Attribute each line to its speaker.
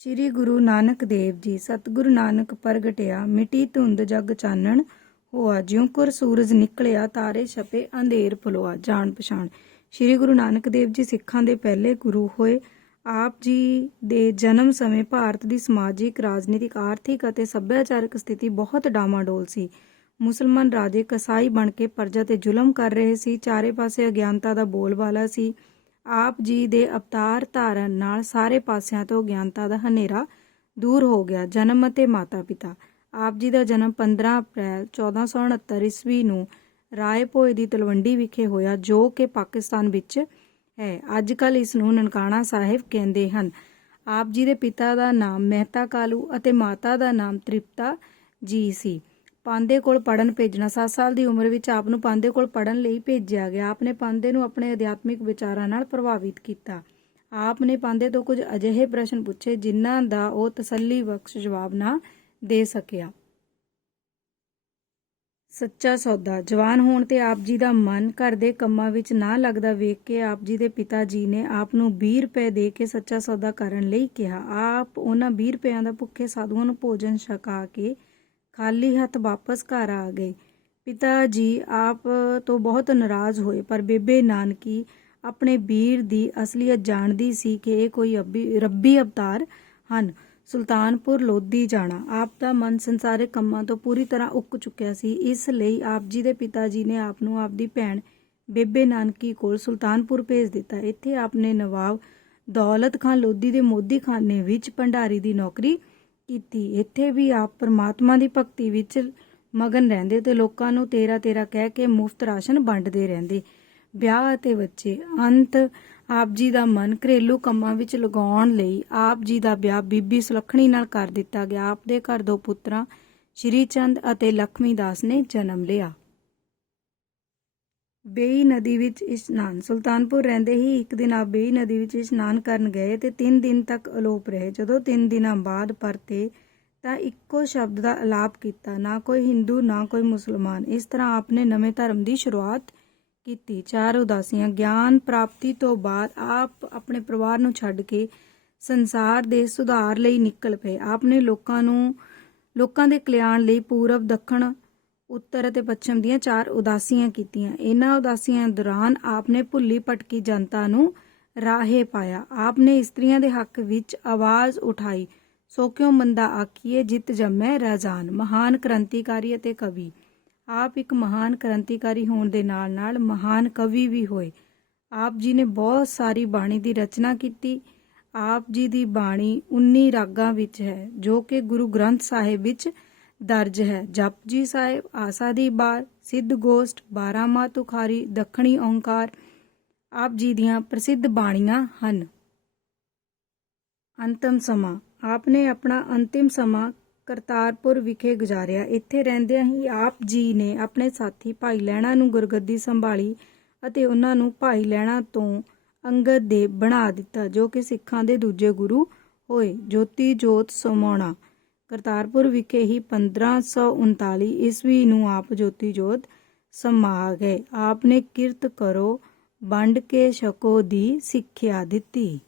Speaker 1: ਸ੍ਰੀ ਗੁਰੂ ਨਾਨਕ ਦੇਵ ਜੀ, ਸਤਿਗੁਰੂ ਨਾਨਕ ਪ੍ਰਗਟਿਆ, ਮਿਟੀ ਧੁੰਦ ਜਗ ਚਾਨਣ ਹੋਆ, ਜਿਉ ਕੁਰ ਸੂਰਜ ਨਿਕਲਿਆ, ਤਾਰੇ ਛਪੇ, ਅੰਧੇਰ ਫਲੋਆ ਜਾਣ ਪਛਾਣ। ਸ੍ਰੀ ਗੁਰੂ ਨਾਨਕ ਦੇਵ ਜੀ ਸਿੱਖਾਂ ਦੇ ਪਹਿਲੇ ਗੁਰੂ ਹੋਏ। ਆਪ ਜੀ ਦੇ ਜਨਮ ਸਮੇਂ ਭਾਰਤ ਦੀ ਸਮਾਜਿਕ, ਰਾਜਨੀਤਿਕ, ਆਰਥਿਕ ਅਤੇ ਸੱਭਿਆਚਾਰਕ ਸਥਿਤੀ ਬਹੁਤ ਡਾਮਾਡੋਲ ਸੀ। ਮੁਸਲਮਾਨ ਰਾਜੇ ਕਸਾਈ ਬਣ ਕੇ ਪਰਜਾ ਤੇ ਜ਼ੁਲਮ ਕਰ ਰਹੇ ਸੀ। ਚਾਰੇ ਪਾਸੇ ਅਗਿਆਨਤਾ ਦਾ ਬੋਲਬਾਲਾ ਸੀ। ਆਪ ਜੀ ਦੇ ਅਵਤਾਰ ਧਾਰਨ ਨਾਲ ਸਾਰੇ ਪਾਸਿਆਂ ਤੋਂ ਗਿਆਨਤਾ ਦਾ ਹਨੇਰਾ ਦੂਰ ਹੋ ਗਿਆ। ਜਨਮ ਅਤੇ ਮਾਤਾ ਪਿਤਾ ਆਪ ਜੀ ਦਾ ਜਨਮ 15 ਅਪ੍ਰੈਲ 1469 ਈਸਵੀ ਨੂੰ ਰਾਏ ਭੋਏ ਦੀ ਤਲਵੰਡੀ ਵਿਖੇ ਹੋਇਆ, ਜੋ ਕਿ ਪਾਕਿਸਤਾਨ ਵਿੱਚ ਹੈ। ਅੱਜ ਕੱਲ ਇਸ ਨੂੰ ਨਨਕਾਣਾ ਸਾਹਿਬ ਕਹਿੰਦੇ ਹਨ। ਆਪ ਜੀ ਦੇ ਪਿਤਾ ਦਾ ਨਾਮ ਮਹਿਤਾ ਕਾਲੂ ਅਤੇ ਮਾਤਾ ਦਾ ਨਾਮ ਤ੍ਰਿਪਤਾ ਜੀ ਸੀ। ਪਾਂਦੇ ਕੋਲ ਪੜਨ ਭੇਜਣਾ। 7 ਸਾਲ ਦੀ ਉਮਰ ਵਿੱਚ ਆਪ ਨੂੰ ਪਾਂਦੇ ਕੋਲ ਪੜਨ ਲਈ ਭੇਜਿਆ ਗਿਆ। ਆਪ ਨੇ ਪਾਂਦੇ ਨੂੰ ਆਪਣੇ ਅਧਿਆਤਮਿਕ ਵਿਚਾਰਾਂ ਨਾਲ ਪ੍ਰਭਾਵਿਤ ਕੀਤਾ। ਆਪ ਨੇ ਪਾਂਦੇ ਤੋਂ ਕੁਝ ਅਜਿਹੇ ਪ੍ਰਸ਼ਨ ਪੁੱਛੇ ਜਿਨ੍ਹਾਂ ਦਾ ਉਹ ਤਸੱਲੀ ਬਖਸ਼ ਜਵਾਬ ਨਾ ਦੇ ਸਕਿਆ। ਸੱਚਾ ਸੌਦਾ। ਜਵਾਨ ਹੋਣ ਤੇ ਆਪ ਜੀ ਦਾ ਮਨ ਘਰ ਦੇ ਕੰਮਾਂ ਵਿੱਚ ਨਾ ਲੱਗਦਾ ਵੇਖ ਕੇ ਆਪ ਜੀ ਦੇ ਪਿਤਾ ਜੀ ਨੇ ਆਪ ਨੂੰ 20 ਰੁਪਏ ਦੇ ਕੇ ਸੱਚਾ ਸੌਦਾ ਕਰਨ ਲਈ ਕਿਹਾ। ਆਪ ਉਹਨਾਂ 20 ਰੁਪਇਆਂ ਦਾ ਭੁੱਖੇ ਸਾਧੂਆਂ ਨੂੰ ਭੋਜਨ ਛਕਾ ਕੇ ਖਾਲੀ ਹੱਥ ਵਾਪਸ ਘਰ ਆ ਗਏ। ਪਿਤਾ ਜੀ ਆਪ ਤੋਂ ਬਹੁਤ ਨਾਰਾਜ਼ ਹੋਏ, ਪਰ ਬੇਬੇ ਨਾਨਕੀ ਆਪਣੇ ਵੀਰ ਦੀ ਅਸਲੀਅਤ ਜਾਣਦੀ ਸੀ ਕਿ ਇਹ ਕੋਈ ਰੱਬੀ ਅਵਤਾਰ ਹਨ। ਸੁਲਤਾਨਪੁਰ ਲੋਧੀ ਜਾਣਾ। ਆਪ ਦਾ ਮਨ ਸੰਸਾਰਿਕ ਕੰਮਾਂ ਤੋਂ ਪੂਰੀ ਤਰ੍ਹਾਂ ਉੱਕ ਚੁੱਕਿਆ ਸੀ। ਇਸ ਲਈ ਆਪ ਜੀ ਦੇ ਪਿਤਾ ਜੀ ਨੇ ਆਪ ਨੂੰ ਆਪ ਦੀ ਭੈਣ ਬੇਬੇ ਨਾਨਕੀ ਕੋਲ ਸੁਲਤਾਨਪੁਰ ਭੇਜ ਦਿੱਤਾ। ਇੱਥੇ ਆਪ ਨੇ ਨਵਾਬ ਦੌਲਤ ਖਾਨ ਲੋਧੀ ਦੇ ਮੋਦੀ ਖਾਨੇ ਵਿੱਚ ਭੰਡਾਰੀ ਦੀ ਨੌਕਰੀ ਕੀਤੀ। ਇੱਥੇ ਵੀ ਆਪ ਪਰਮਾਤਮਾ ਦੀ ਭਗਤੀ ਵਿੱਚ ਮਗਨ ਰਹਿੰਦੇ ਤੇ ਲੋਕਾਂ ਨੂੰ ਤੇਰਾ ਤੇਰਾ ਕਹਿ ਕੇ ਮੁਫਤ ਰਾਸ਼ਨ ਵੰਡਦੇ ਰਹਿੰਦੇ। ਵਿਆਹ ਅਤੇ ਬੱਚੇ, ਅੰਤ ਆਪ ਜੀ ਦਾ ਮਨ ਘਰੇਲੂ ਕੰਮਾਂ ਵਿੱਚ ਲਗਾਉਣ ਲਈ ਆਪ ਜੀ ਦਾ ਵਿਆਹ ਬੀਬੀ ਸੁਲੱਖਣੀ ਨਾਲ ਕਰ ਦਿੱਤਾ ਗਿਆ। ਆਪ ਦੇ ਘਰ ਦੋ ਪੁੱਤਰਾਂ, ਸ਼੍ਰੀ ਚੰਦ ਅਤੇ ਲਖਮੀ ਦਾਸ ਨੇ ਜਨਮ ਲਿਆ। ਬੇਈ ਨਦੀ ਵਿੱਚ ਇਸ਼ਨਾਨ। ਸੁਲਤਾਨਪੁਰ ਰਹਿੰਦੇ ਹੀ ਇੱਕ ਦਿਨ ਆਪ ਬੇਈ ਨਦੀ ਵਿੱਚ ਇਸ਼ਨਾਨ ਕਰਨ ਗਏ ਤੇ 3 ਦਿਨ ਤੱਕ ਅਲੋਪ ਰਹੇ। ਜਦੋਂ 3 ਦਿਨਾਂ ਬਾਅਦ ਪਰਤੇ ਤਾਂ ਇੱਕੋ ਸ਼ਬਦ ਦਾ ਅਲਾਪ ਕੀਤਾ, ਨਾ ਕੋਈ ਹਿੰਦੂ, ਨਾ ਕੋਈ ਮੁਸਲਮਾਨ। ਇਸ ਤਰ੍ਹਾਂ ਆਪਨੇ ਨਵੇਂ ਧਰਮ ਦੀ ਸ਼ੁਰੂਆਤ ਕੀਤੀ। ਚਾਰ ਉਦਾਸੀਆਂ। ਗਿਆਨ ਪ੍ਰਾਪਤੀ ਤੋਂ ਬਾਅਦ ਆਪ ਆਪਣੇ ਪਰਿਵਾਰ ਨੂੰ ਛੱਡ ਕੇ ਸੰਸਾਰ ਦੇ ਸੁਧਾਰ ਲਈ ਨਿਕਲ ਪਏ। ਆਪਨੇ ਲੋਕਾਂ ਨੂੰ, ਲੋਕਾਂ ਦੇ ਕਲਿਆਣ ਲਈ ਪੂਰਬ, ਦੱਖਣ ਉੱਤਰ ਅਤੇ ਪੱਛਮ ਦੀਆਂ ਚਾਰ ਉਦਾਸੀਆਂ ਕੀਤੀਆਂ। ਇਹਨਾਂ ਉਦਾਸੀਆਂ ਦੌਰਾਨ ਆਪਨੇ ਭੁੱਲੀ ਭਟਕੀ ਜਨਤਾ ਨੂੰ ਰਾਹੇ ਪਾਇਆ। ਆਪਨੇ ਇਸਤਰੀਆਂ ਦੇ ਹੱਕ ਵਿੱਚ ਆਵਾਜ਼ ਉਠਾਈ। ਸੋ ਕਿਉ ਮੰਦਾ ਆਖੀਏ, ਜਿੱਤ ਜੰਮੈ ਰਾਜਾਨ, ਮਹਾਨ ਕ੍ਰਾਂਤੀਕਾਰੀ ਅਤੇ ਕਵੀ। ਆਪ ਇੱਕ ਮਹਾਨ ਕ੍ਰਾਂਤੀਕਾਰੀ ਹੋਣ ਦੇ ਨਾਲ-ਨਾਲ ਮਹਾਨ ਕਵੀ ਵੀ ਹੋਏ। ਆਪ ਜੀ ਨੇ ਬਹੁਤ ਸਾਰੀ ਬਾਣੀ ਦੀ ਰਚਨਾ ਕੀਤੀ। ਆਪ ਜੀ ਦੀ ਬਾਣੀ 19 ਰਾਗਾਂ ਵਿੱਚ ਹੈ, ਜੋ ਕਿ ਗੁਰੂ ਗ੍ਰੰਥ ਸਾਹਿਬ ਵਿੱਚ ਦਰਜ ਹੈ। ਜਪਜੀ ਸਾਹਿਬ ਆਸਾ ਦੀ ਬਾਰ, ਸਿੱਧ ਗੋਸ਼ਟ 12 ਮਾਹ ਤੁਖਾਰੀ, ਦੱਖਣੀ ਓੰਕਾਰ, ਆਪ ਜੀ ਦੀਆਂ ਪ੍ਰਸਿੱਧ ਬਾਣੀਆਂ ਹਨ। ਅੰਤਮ ਸਮਾਂ। ਆਪ ਨੇ ਆਪਣਾ ਅੰਤਿਮ ਸਮਾਂ ਕਰਤਾਰਪੁਰ ਵਿਖੇ ਗੁਜ਼ਾਰਿਆ। ਇੱਥੇ ਰਹਿੰਦਿਆਂ ਹੀ ਆਪ ਜੀ ਨੇ ਆਪਣੇ ਸਾਥੀ ਭਾਈ ਲਹਿਣਾ ਨੂੰ ਗੁਰਗੱਦੀ ਸੰਭਾਲੀ ਅਤੇ ਉਹਨਾਂ ਨੂੰ ਭਾਈ ਲਹਿਣਾ ਤੋਂ ਅੰਗਦ ਦੇ ਬਣਾ ਦਿੱਤਾ, ਜੋ ਕਿ ਸਿੱਖਾਂ ਦੇ ਦੂਜੇ ਗੁਰੂ ਹੋਏ। ਜੋਤੀ ਜੋਤ ਸਮਾਉਣਾ। ਕਰਤਾਰਪੁਰ ਵਿਖੇ ਹੀ 1539 ਈਸਵੀ ਨੂੰ ਆਪ ਜੋਤੀ ਜੋਤ ਸਮਾ ਗਏ। ਆਪ ਨੇ ਕਿਰਤ ਕਰੋ, ਵੰਡ ਕੇ ਛਕੋ ਦੀ ਸਿੱਖਿਆ ਦਿੱਤੀ।